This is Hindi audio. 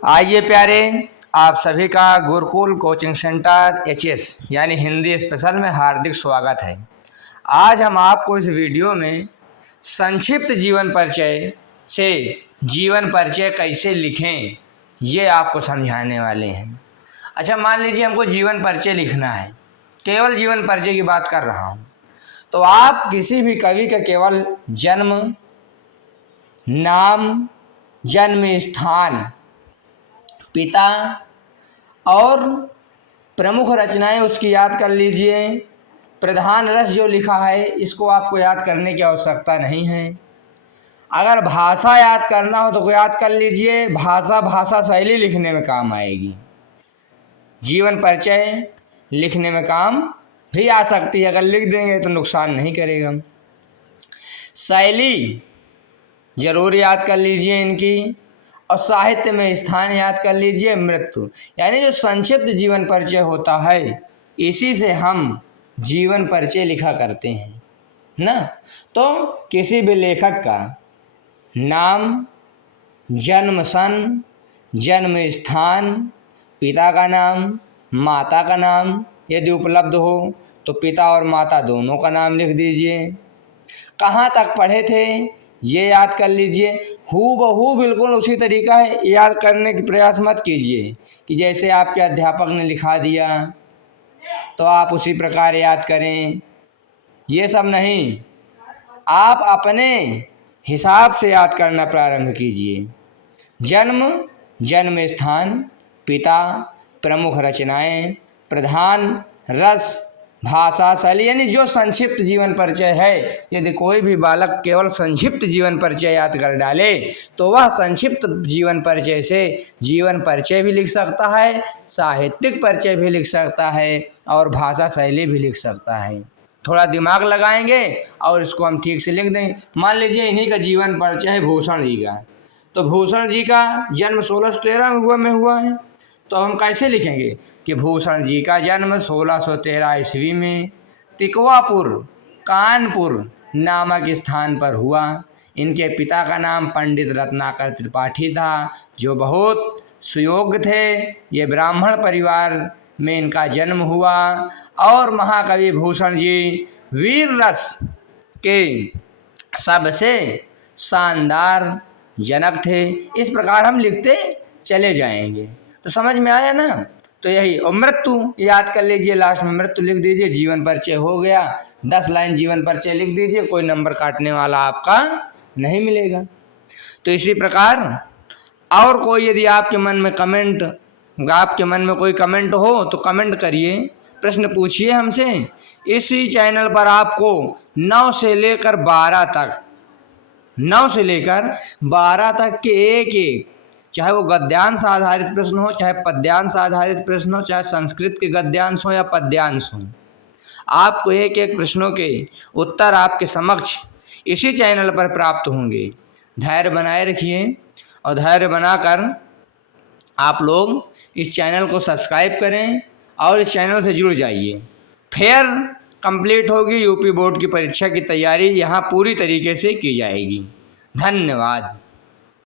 आइए प्यारे, आप सभी का गुरुकुल कोचिंग सेंटर एचएस यानी हिंदी स्पेशल में हार्दिक स्वागत है। आज हम आपको इस वीडियो में संक्षिप्त जीवन परिचय से जीवन परिचय कैसे लिखें ये आपको समझाने वाले हैं। अच्छा, मान लीजिए हमको जीवन परिचय लिखना है, केवल जीवन परिचय की बात कर रहा हूँ। तो आप किसी भी कवि का केवल जन्म, नाम, जन्म स्थान, पिता और प्रमुख रचनाएं उसकी याद कर लीजिए। प्रधान रस जो लिखा है इसको आपको याद करने की आवश्यकता नहीं है। अगर भाषा याद करना हो तो याद कर लीजिए, भाषा शैली लिखने में काम आएगी। जीवन परिचय लिखने में काम भी आ सकती है, अगर लिख देंगे तो नुकसान नहीं करेगा। शैली जरूर याद कर लीजिए इनकी, और साहित्य में स्थान याद कर लीजिए। मृत्यु यानी जो संक्षिप्त जीवन परिचय होता है, इसी से हम जीवन परिचय लिखा करते हैं ना। तो किसी भी लेखक का नाम, जन्म सन, जन्म स्थान, पिता का नाम, माता का नाम, यदि उपलब्ध हो तो पिता और माता दोनों का नाम लिख दीजिए। कहाँ तक पढ़े थे ये याद कर लीजिए। हूबहू बिल्कुल उसी तरीका है, याद करने की प्रयास मत कीजिए कि जैसे आपके अध्यापक ने लिखा दिया तो आप उसी प्रकार याद करें, ये सब नहीं। आप अपने हिसाब से याद करना प्रारंभ कीजिए। जन्म, जन्म स्थान, पिता, प्रमुख रचनाएं, प्रधान रस, भाषा शैली, यानी जो संक्षिप्त जीवन परिचय है। यदि कोई भी बालक केवल संक्षिप्त जीवन परिचय याद कर डाले तो वह संक्षिप्त जीवन परिचय से जीवन परिचय भी लिख सकता है, साहित्यिक परिचय भी लिख सकता है और भाषा शैली भी लिख सकता है। थोड़ा दिमाग लगाएंगे और इसको हम ठीक से लिख देंगे। मान लीजिए इन्हीं का जीवन परिचय है भूषण जी का, तो भूषण जी का जन्म 1613 में हुआ है। तो हम कैसे लिखेंगे कि भूषण जी का जन्म 1613 ईस्वी में तिकवापुर, कानपुर नामक स्थान पर हुआ। इनके पिता का नाम पंडित रत्नाकर त्रिपाठी था, जो बहुत सुयोग्य थे। ये ब्राह्मण परिवार में इनका जन्म हुआ और महाकवि भूषण जी वीर रस के सबसे शानदार जनक थे। इस प्रकार हम लिखते चले जाएंगे। तो समझ में आया ना। तो यही, और मृत्यु याद कर लीजिए, लास्ट में मृत्यु लिख दीजिए। जीवन परिचय हो गया, 10 लाइन जीवन परिचय लिख दीजिए, कोई नंबर काटने वाला आपका नहीं मिलेगा। तो इसी प्रकार और कोई यदि आपके मन में कोई कमेंट हो तो कमेंट करिए, प्रश्न पूछिए हमसे। इसी चैनल पर आपको 9 से लेकर 12 तक के एक चाहे वो गद्यांश आधारित प्रश्न हो, चाहे पद्यांश आधारित प्रश्न हो, चाहे संस्कृत के गद्यांश हो या पद्यांश हो, आपको एक एक प्रश्नों के उत्तर आपके समक्ष इसी चैनल पर प्राप्त होंगे। धैर्य बनाए रखिए और धैर्य बनाकर आप लोग इस चैनल को सब्सक्राइब करें और इस चैनल से जुड़ जाइए। फिर कंप्लीट होगी यूपी बोर्ड की परीक्षा की तैयारी यहाँ पूरी तरीके से की जाएगी। धन्यवाद।